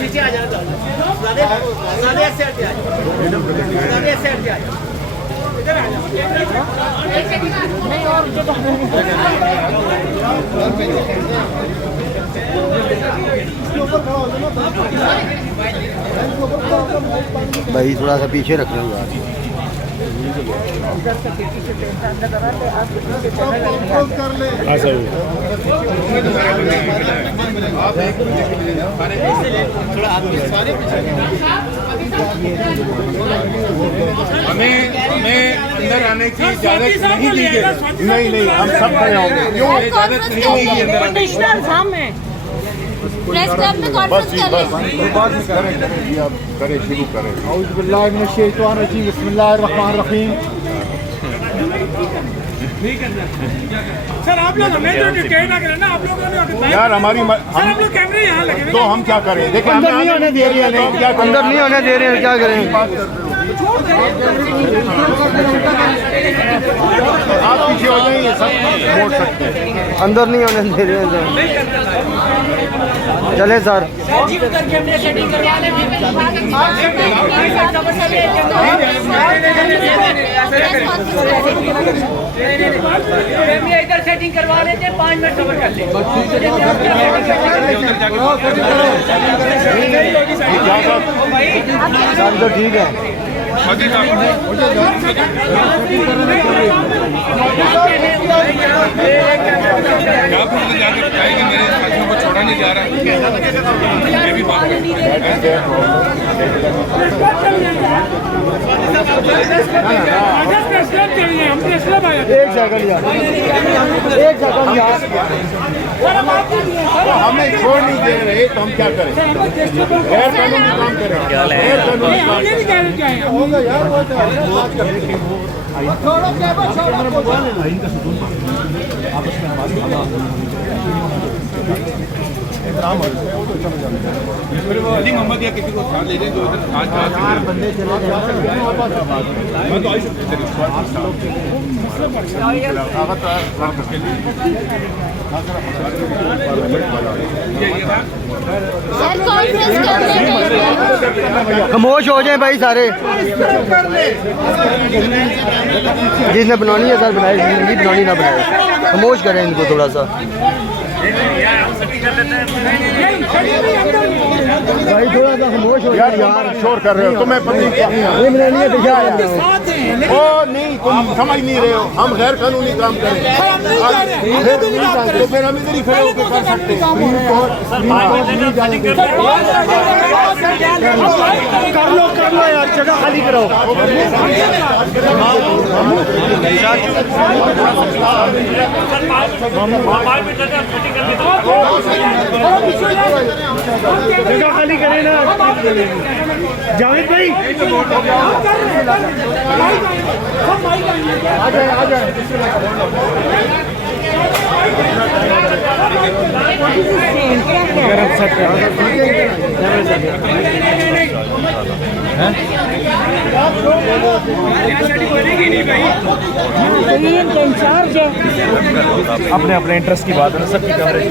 नीचे आ जाना भाई थोड़ा सा पीछे रख लो यार। हाँ सर हमें अंदर आने की इजाजत नहीं दी गई। नहीं हम सब खड़े होंगे। क्यों इजाजत नहीं दी गई अंदर आने की? प्रेस क्लब में कॉन्फ्रेंस कर रहे हैं। बाद में करें आप करें शुरू करें। औज़ु बिल्लाहि मिनश शैतानिर रजीम बिस्मिल्लाहिर रहमानिर रहीम। सर आप लोग हमें जो डिटेन ना करें ना, आप लोगों ने यार हमारी आप लोग कैमरे यहाँ लगे तो हम क्या करें? देखिए अंदर नहीं होने दे रहे हैं, अंदर नहीं होने दे रहे हैं, क्या करें? आप पीछे हो जाइए, सब मोड़ सकते हैं। अंदर नहीं होने दे रहे हैं सर। चले सर। इधर सेटिंग करवा लेते हैं, 5 मिनट सबर कर ले। तो ठीक है। मेरे साथियों को छोड़ा नहीं जा रहा है। ये भी बात एक सेकंड यार, एक सेकंड यार। हमें छोड़ नहीं दे रहे तो हम क्या करें? गैर कानूनी काम करें। गैर कानूनी काम होगा यार। अली मोहम्मद या किसी को साथ ले जाए जो इधर आज बंदे चले मैं तो आई सकते खामोश हो जाए भाई सारे। जिसने बनानी है सर बनाए, जिसने नहीं बनानी ना बनाए। खामोश करें इनको थोड़ा सा। भाई थोड़ा सा खामोश हो यार शोर कर रहे हो तो मैं पत्नी ओ नहीं, तुम समझ नहीं रहे हो। हम गैर कानूनी काम करें तो फिर हम इधर ही खड़े होकर कर सकते हैं। कर लो यार, जगह खाली करो। जगह खाली करें ना जावेद भाई। आ जाए अपने इंटरेस्ट की बात है ना, सबकी कवरेज